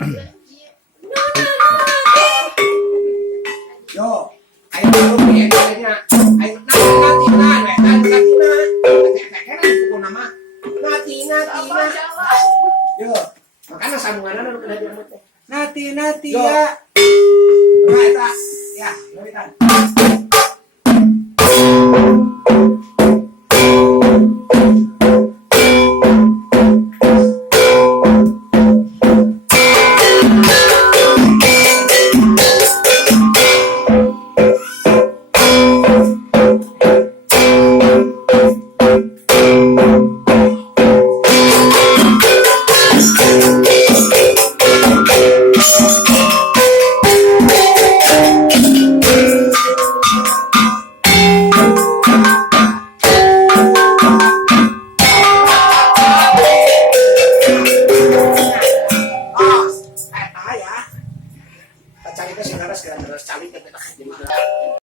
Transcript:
Yo, ayo dulu nih, ayo nanti nama. Nati. Yo, makanya sambungannya lu kena dia. Nati ya. Nah, ya,